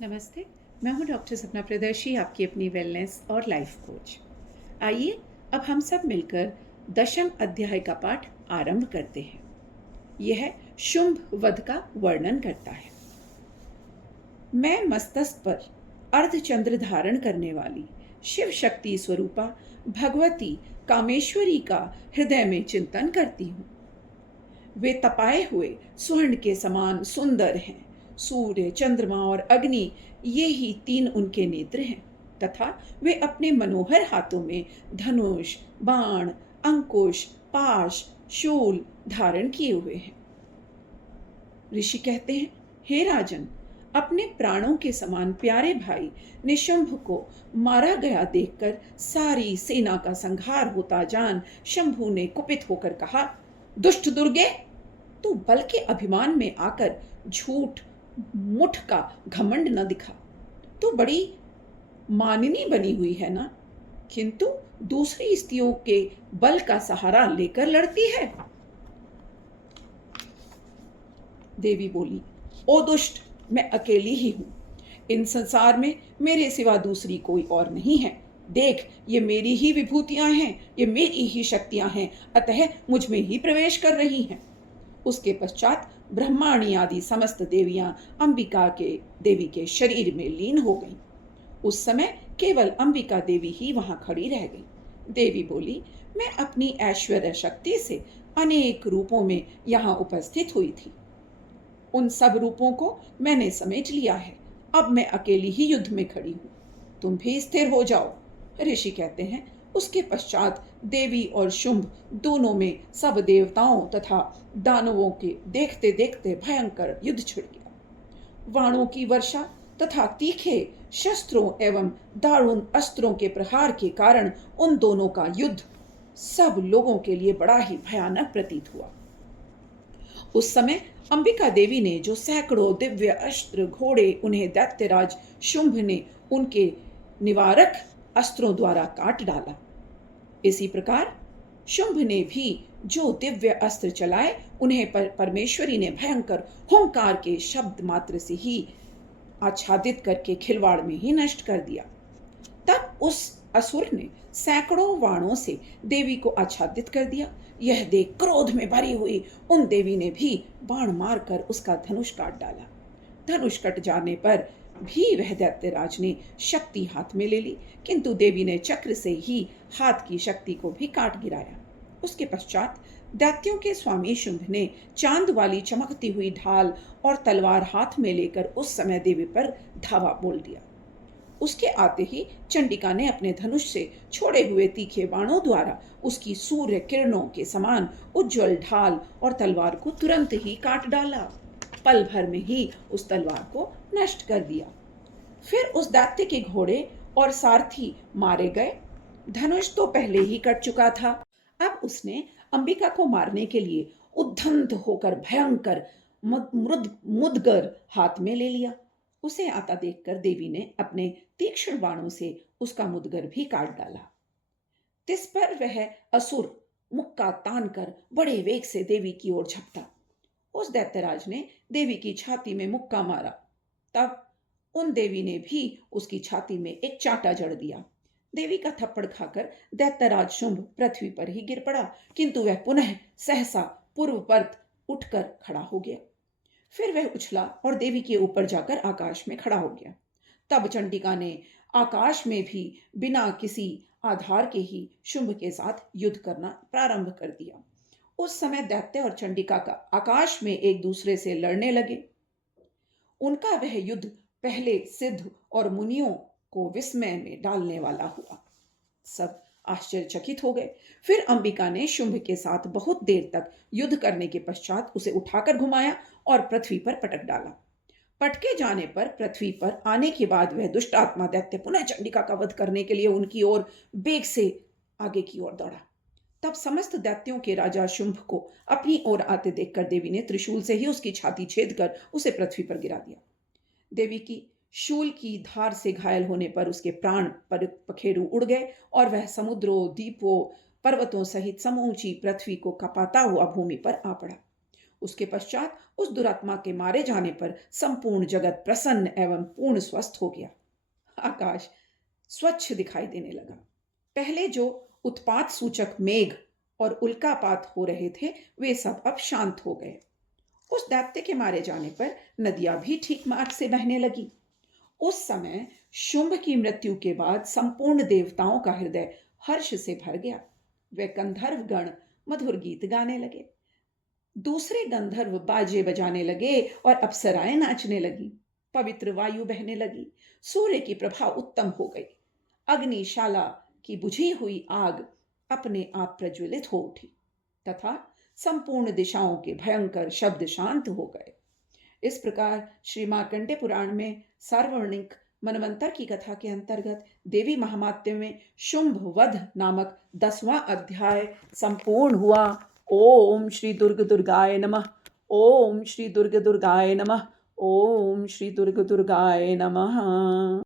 नमस्ते। मैं हूँ डॉक्टर सपना प्रदर्शी, आपकी अपनी वेलनेस और लाइफ कोच। आइए अब हम सब मिलकर दशम अध्याय का पाठ आरंभ करते हैं। यह शुंभ वध का वर्णन करता है। मैं मस्तक पर अर्धचंद्र धारण करने वाली शिव शक्ति स्वरूपा भगवती कामेश्वरी का हृदय में चिंतन करती हूँ। वे तपाए हुए स्वर्ण के समान सुंदर हैं। सूर्य, चंद्रमा और अग्नि, ये ही तीन उनके नेत्र हैं तथा वे अपने मनोहर हाथों में धनुष, बाण, अंकुश, पाश, शूल धारण किए हुए हैं। ऋषि कहते हैं, हे राजन, अपने प्राणों के समान प्यारे भाई निशुंभ को मारा गया देखकर सारी सेना का संहार होता जान शंभु ने कुपित होकर कहा, दुष्ट दुर्गे, तू बल के अभिमान में आकर झूठ मुठ का घमंड न दिखा। तू बड़ी मानिनी बनी हुई है ना, किंतु दूसरी स्त्रियों के बल का सहारा लेकर लड़ती है। देवी बोली, ओ दुष्ट, मैं अकेली ही हूं। इन संसार में मेरे सिवा दूसरी कोई और नहीं है। देख, ये मेरी ही विभूतियां हैं, ये मेरी ही शक्तियां हैं, अतः मुझ में ही प्रवेश कर रही हैं। उसके पश्चात ब्रह्माणी आदि समस्त देवियां अंबिका के देवी के शरीर में लीन हो गईं। उस समय केवल अंबिका देवी ही वहां खड़ी रह गई। देवी बोली, मैं अपनी ऐश्वर्य शक्ति से अनेक रूपों में यहाँ उपस्थित हुई थी। उन सब रूपों को मैंने समेट लिया है। अब मैं अकेली ही युद्ध में खड़ी हूं। तुम भी स्थिर हो जाओ। ऋषि कहते हैं, उसके पश्चात देवी और शुंभ दोनों में सब देवताओं तथा दानवों के देखते देखते भयंकर युद्ध छिड़ गया। वाणों की वर्षा तथा तीखे शस्त्रों एवं दारुण अस्त्रों के प्रहार के कारण उन दोनों का युद्ध सब लोगों के लिए बड़ा ही भयानक प्रतीत हुआ। उस समय अंबिका देवी ने जो सैकड़ों दिव्य अस्त्र घोड़े उन्हें दैत्यराज शुंभ ने उनके निवारक अस्त्रों द्वारा काट डाला। इसी प्रकार शुंभ ने भी जो दिव्य अस्त्र चलाए उन्हें परमेश्वरी ने भयंकर हुंकार के शब्द मात्र से ही आच्छादित करके खिलवाड़ में ही नष्ट कर दिया। तब उस असुर ने सैकड़ों बाणों से देवी को आच्छादित कर दिया। यह देख क्रोध में भरी हुई उन देवी ने भी बाण मारकर उसका धनुष काट डाला। धनुष कट जाने पर भी वह दैत्यराज ने शक्ति हाथ में ले ली, किंतु देवी ने चक्र से ही हाथ की शक्ति को भी काट गिराया। उसके पश्चात दैत्यों के स्वामी शुंभ ने चांद वाली चमकती हुई ढाल और तलवार हाथ में लेकर उस समय देवी पर धावा बोल दिया। उसके आते ही चंडिका ने अपने धनुष से छोड़े हुए तीखे बाणों द्वारा उसकी सूर्य किरणों के समान उज्जवल ढाल और तलवार को तुरंत ही काट डाला। पल भर में ही उस तलवार को नष्ट कर दिया। फिर उस दैत्य के घोड़े और सारथी मारे गए। धनुष तो पहले ही कट चुका था। अब उसने अंबिका को मारने के लिए उद्दंत होकर भयंकर मुदगर हाथ में ले लिया। उसे आता देखकर देवी ने अपने तीक्ष्ण बाणों से उसका मुदगर भी काट डाला। तिस पर वह असुर मुक्का तान कर बड़े वेग से देवी की ओर झपटा। उस दैत्यराज ने देवी की छाती में मुक्का मारा। तब उन देवी ने भी उसकी छाती में एक चांटा जड़ दिया। देवी का थप्पड़ खाकर दैत्यराज शुंभ पृथ्वी पर ही गिर पड़ा, किंतु वह पुनः सहसा पूर्वपरत उठकर खड़ा हो गया। फिर वह उछला और देवी के ऊपर जाकर आकाश में खड़ा हो गया। तब चंडिका ने आकाश में भी बिना किसी आधार के ही शुंभ के साथ युद्ध करना प्रारंभ कर दिया। उस समय दैत्य और चंडिका का आकाश में एक दूसरे से लड़ने लगे। उनका वह युद्ध पहले सिद्ध और मुनियों को विस्मय में डालने वाला हुआ। सब आश्चर्यचकित हो गए। फिर अंबिका ने शुंभ के साथ बहुत देर तक युद्ध करने के पश्चात उसे उठाकर घुमाया और पृथ्वी पर पटक डाला। पटके जाने पर पृथ्वी पर आने के बाद वह दुष्ट आत्मा दैत्य पुनः चंडिका का वध करने के लिए उनकी ओर बेग से आगे की ओर दौड़ा। तब समस्त दैत्यों के राजा शुंभ को अपनी ओर आते देखकर देवी ने त्रिशूल से ही उसकी छाती छेद कर उसे पृथ्वी पर गिरा दिया। देवी की शूल की धार से घायल होने पर उसके प्राण पर पखेरु उड़ गए और वह समुद्रों, द्वीपों, पर्वतों सहित समूची पृथ्वी को कपाता हुआ भूमि पर आ पड़ा। उसके पश्चात उस दुरात्मा के मारे जाने पर संपूर्ण जगत प्रसन्न एवं पूर्ण स्वस्थ हो गया। आकाश स्वच्छ दिखाई देने लगा। पहले जो उत्पात सूचक मेघ और उल्कापात हो रहे थे वे सब अब शांत हो गए। उस दैत्य के मारे जाने पर नदियां भी ठीक मार्ग से बहने लगी। उस समय शुंभ की मृत्यु के बाद संपूर्ण देवताओं का हृदय हर्ष से भर गया। वे गंधर्व गण मधुर गीत गाने लगे, दूसरे गंधर्व बाजे बजाने लगे और अप्सराएं नाचने लगी। पवित्र वायु बहने लगी, सूर्य की प्रभा उत्तम हो गई, अग्निशाला की बुझी हुई आग अपने आप प्रज्वलित हो उठी तथा संपूर्ण दिशाओं के भयंकर शब्द शांत हो गए। इस प्रकार श्री मार्कंडेय पुराण में सार्वणिक मनवंतर की कथा के अंतर्गत देवी महात्म्य में शुंभ वध नामक 10वां अध्याय संपूर्ण हुआ। ओम श्री दुर्ग दुर्गाय नमः। ओम श्री दुर्ग दुर्गाय नमः। ओम श्री दुर्ग दुर्गाय नमः।